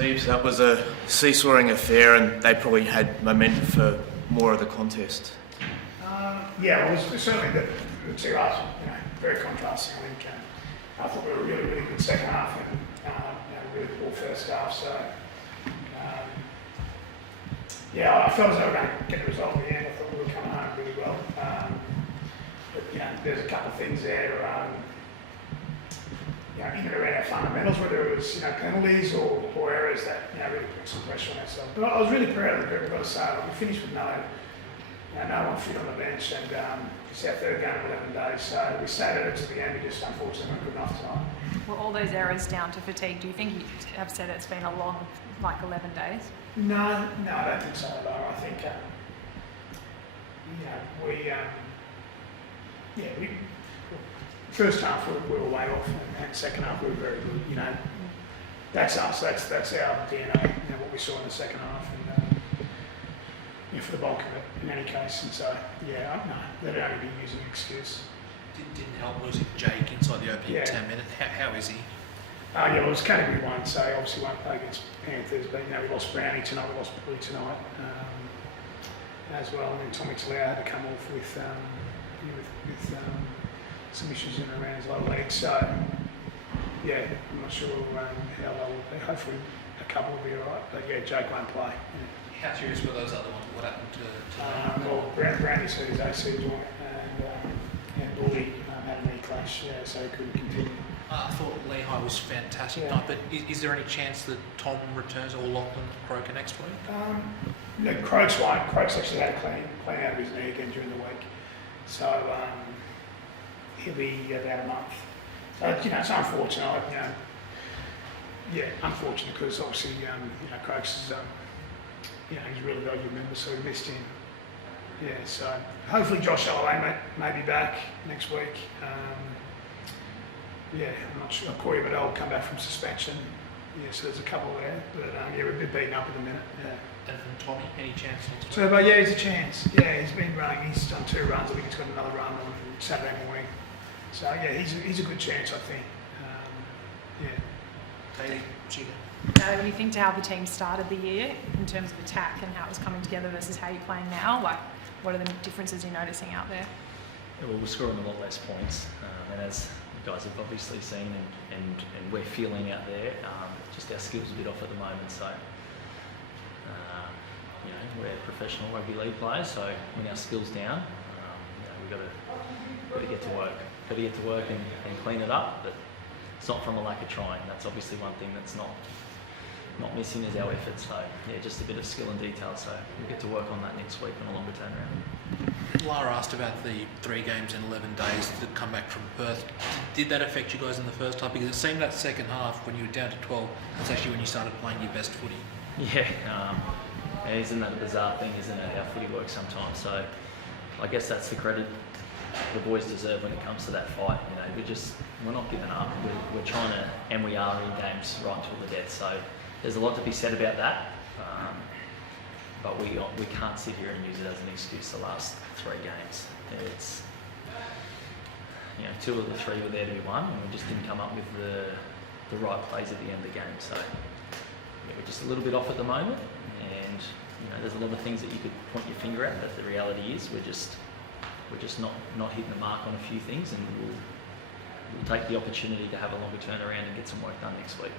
Seibs, that was a seesawing affair, and they probably had momentum for more of the contest. Yeah, well, it was certainly the two halves, very contrasting. I thought we were really, really good second half and really poor first half. So, I felt as though we were going to get the result in the end. I thought we were coming home really well. But there's a couple of things there. In and around our fundamentals, whether it was penalties or errors that really put some pressure on ourselves. But I was really proud of the group. I've got to say, we finished with no one fit on the bench, and it's our third game in 11 days. So we stayed at it to the end. We just unfortunately weren't good enough tonight. Were all those errors down to fatigue? Do you think you have said it's been a long, 11 days? No, I don't think so. Though I think we first half we were way off, and second half we were very good. That's us. That's our DNA. What we saw in the second half, and for the bulk of it, in any case. And so, they'd only be using an excuse. Didn't help losing Jake inside the opening 10 minutes. How is he? Well, it was category 1, so obviously won't play against Panthers. But we lost Brownie tonight. We lost Billy tonight as well. And then Tommy Talau had to come off with some issues in and around his lower legs. So, I'm not sure how they will be. Hopefully a couple will be all right. But Jake won't play. How serious were those other ones? What happened to well, Brownie's hurt his AC joint, and Bully had a knee clash, so he couldn't continue. I thought Lehigh was fantastic tonight, but is there any chance that Tom returns or Lachlan Croker next week? Croaks won't. Croaks actually had a clean out of his knee again during the week. So he'll be about a month. So, it's unfortunate. Unfortunate because obviously, Croaks is, he's a really valuable member, so we missed him. So hopefully Josh Holloway may be back next week. I'm not sure. Corey Bedell will come back from suspension. So there's a couple there. But we're a bit beaten up at the minute. And from Tommy, any chance next week? So, he's a chance. He's been running. He's done 2 runs. I think he's got another run on Saturday morning. So, he's a good chance, I think. Daily, When you think to how the team started the year in terms of attack and how it was coming together versus how you're playing now, what are the differences you're noticing out there? Well, we're scoring a lot less points, and as you guys have obviously seen and we're feeling out there, just our skills a bit off at the moment. So, we're professional rugby league players, so when our skills down, we've got to get to work. Got to get to work and clean it up, but it's not from a lack of trying. That's obviously one thing that's not missing is our effort. So just a bit of skill and detail. So we'll get to work on that next week on a longer turnaround. Lara asked about the 3 games in 11 days to come back from Perth. Did that affect you guys in the first half? Because it seemed that second half when you were down to 12, that's actually when you started playing your best footy. Isn't that a bizarre thing, isn't it? How footy works sometimes. So I guess that's the credit the boys deserve when it comes to that fight. We're not giving up. We're trying to, and we are in games right till the death. So there's a lot to be said about that. But we can't sit here and use it as an excuse the last 3 games. It's 2 of the 3 were there to be won, and we just didn't come up with the right plays at the end of the game. So we're just a little bit off at the moment, and there's a lot of things that you could point your finger at. But the reality is we're just not hitting the mark on a few things, and we'll take the opportunity to have a longer turnaround and get some work done next week.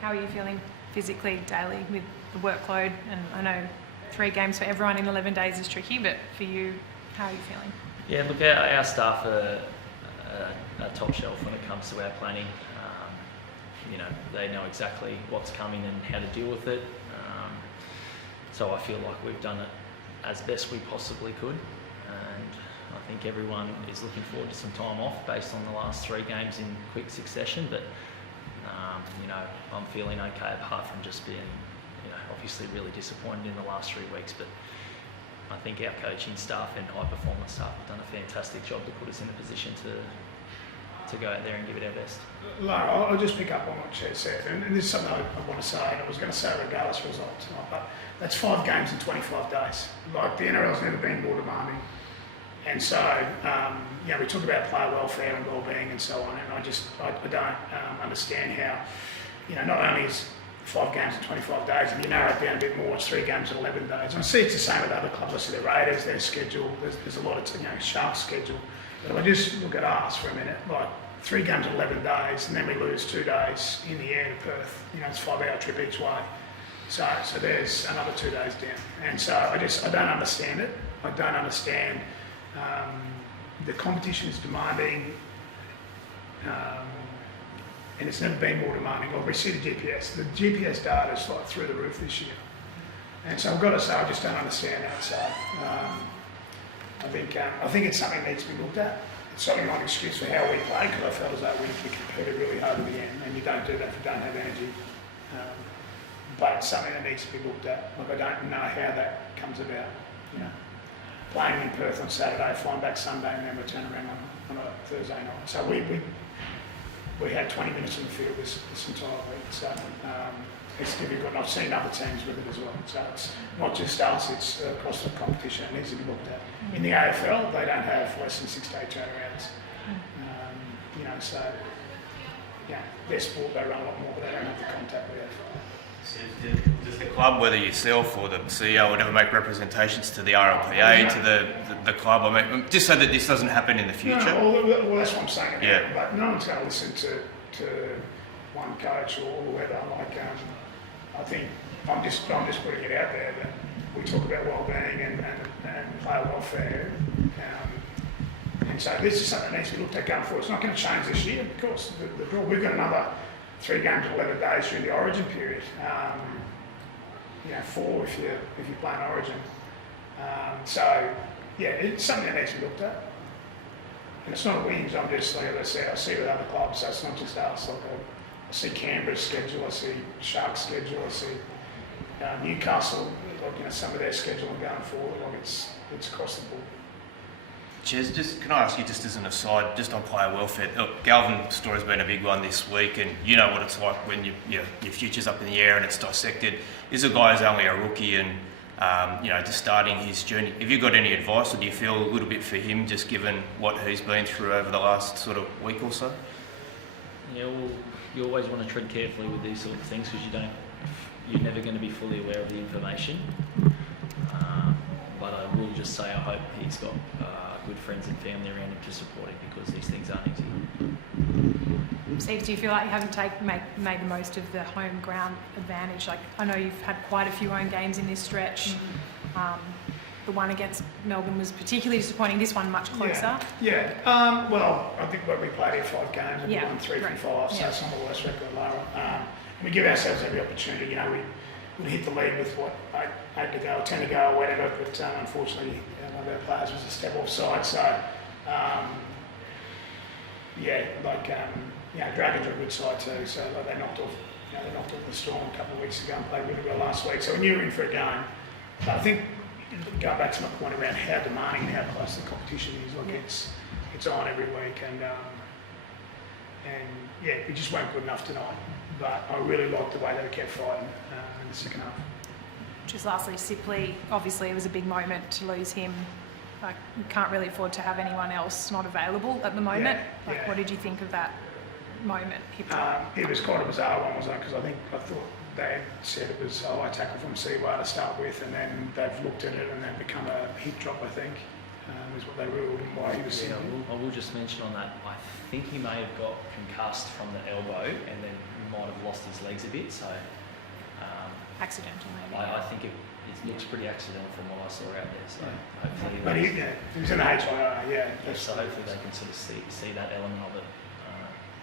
How are you feeling physically daily with the workload? And I know 3 games for everyone in 11 days is tricky, but for you, how are you feeling? Yeah, look, our staff are top shelf when it comes to our planning. They know exactly what's coming and how to deal with it. So I feel like we've done it as best we possibly could. And I think everyone is looking forward to some time off based on the last 3 games in quick succession. But I'm feeling okay apart from just being, obviously really disappointed in the last 3 weeks. But I think our coaching staff and high performance staff have done a fantastic job to put us in a position to go out there and give it our best. Lara, I'll just pick up on what Chet said, and this is something I want to say, and I was going to say regardless of result tonight, but that's 5 games in 25 days. The NRL's never been more demanding. And so, we talk about player welfare and well-being and so on, and I don't understand how, not only is 5 games in 25 days, and you narrow it down a bit more, it's 3 games in 11 days. And I see it's the same with other clubs. I see the Raiders, their schedule, there's a lot of, Sharks' schedule. But if I just look at us for a minute, like 3 games in 11 days, and then we lose 2 days in the air to Perth. It's a 5-hour trip each way. So there's another 2 days down. And so I don't understand it. I don't understand. The competition is demanding, and it's never been more demanding. Like we see the GPS. The GPS data is like through the roof this year. And so I've got to say, I just don't understand that. So I think it's something that needs to be looked at. It's certainly not an excuse for how we play, because I felt as though we competed really hard at the end, and you don't do that if you don't have energy. But it's something that needs to be looked at. Like I don't know how that comes about. Playing in Perth on Saturday, flying back Sunday, and then return around on a Thursday night. So we had 20 minutes in the field this entire week. So it's difficult, and I've seen other teams with it as well. So it's not just us, it's across the competition. It needs to be looked at. In the AFL, they don't have less than 6 day turnarounds. So their sport, they run a lot more, but they don't have the contact we have. Does the club, whether yourself or the CEO, would ever make representations to the RLPA, to the club? I mean, just so that this doesn't happen in the future? No, well, that's what I'm saying. Yeah. But no one's going to listen to one coach or whoever. I think I'm just putting it out there that we talk about well-being and player welfare. And so this is something that needs to be looked at going forward. It's not going to change this year, of course. We've got another 3 games in 11 days during the Origin period. 4 if you play in Origin. It's something that needs to be looked at. And it's not wings. I'm just, like I say, I see it with other clubs. So it's not just us. Like I see Canberra's schedule. I see Sharks' schedule. I see Newcastle. Some of their schedule going forward. It's across the board. Jez, can I ask you, just as an aside, just on player welfare, Galvin's story's been a big one this week, and you know what it's like when your future's up in the air and it's dissected. This guy is only a rookie and just starting his journey. Have you got any advice, or do you feel a little bit for him, just given what he's been through over the last sort of week or so? Yeah, well, you always want to tread carefully with these sort of things, because you're never going to be fully aware of the information. But I will just say I hope he's got good friends and family around him to support him, because these things aren't easy. Steve, do you feel like you haven't made the most of the home ground advantage? Like, I know you've had quite a few home games in this stretch. The one against Melbourne was particularly disappointing. This one much closer. Well, I think we played here 5 games and we won 3 from 5, so it's not the worst record, Lara. We give ourselves every opportunity. We hit the lead with 8 to go, 10 to go, or whatever. But unfortunately, one of our players was a step offside. So Dragons are a good side too. So they knocked off the Storm a couple of weeks ago and played really well last week. So we knew we were in for a game. But I think going back to my point around how demanding and how close the competition is, it's on every week, and we just weren't good enough tonight. But I really liked the way they kept fighting in the second half. Just lastly, Sipley, obviously it was a big moment to lose him. Like, you can't really afford to have anyone else not available at the moment. What did you think of that moment? It was quite a bizarre one, wasn't it? Because I thought they said it was a high tackle from Seibold to start with, and then they've looked at it and they've become a hip drop, I think, is what they ruled, and why he was sitting. I will just mention on that, I think he may have got concussed from the elbow and then might have lost his legs a bit, so accidental maybe. I think it looks pretty accidental from what I saw out there, so hopefully But he was in the HIR, so hopefully they can sort of see that element of it.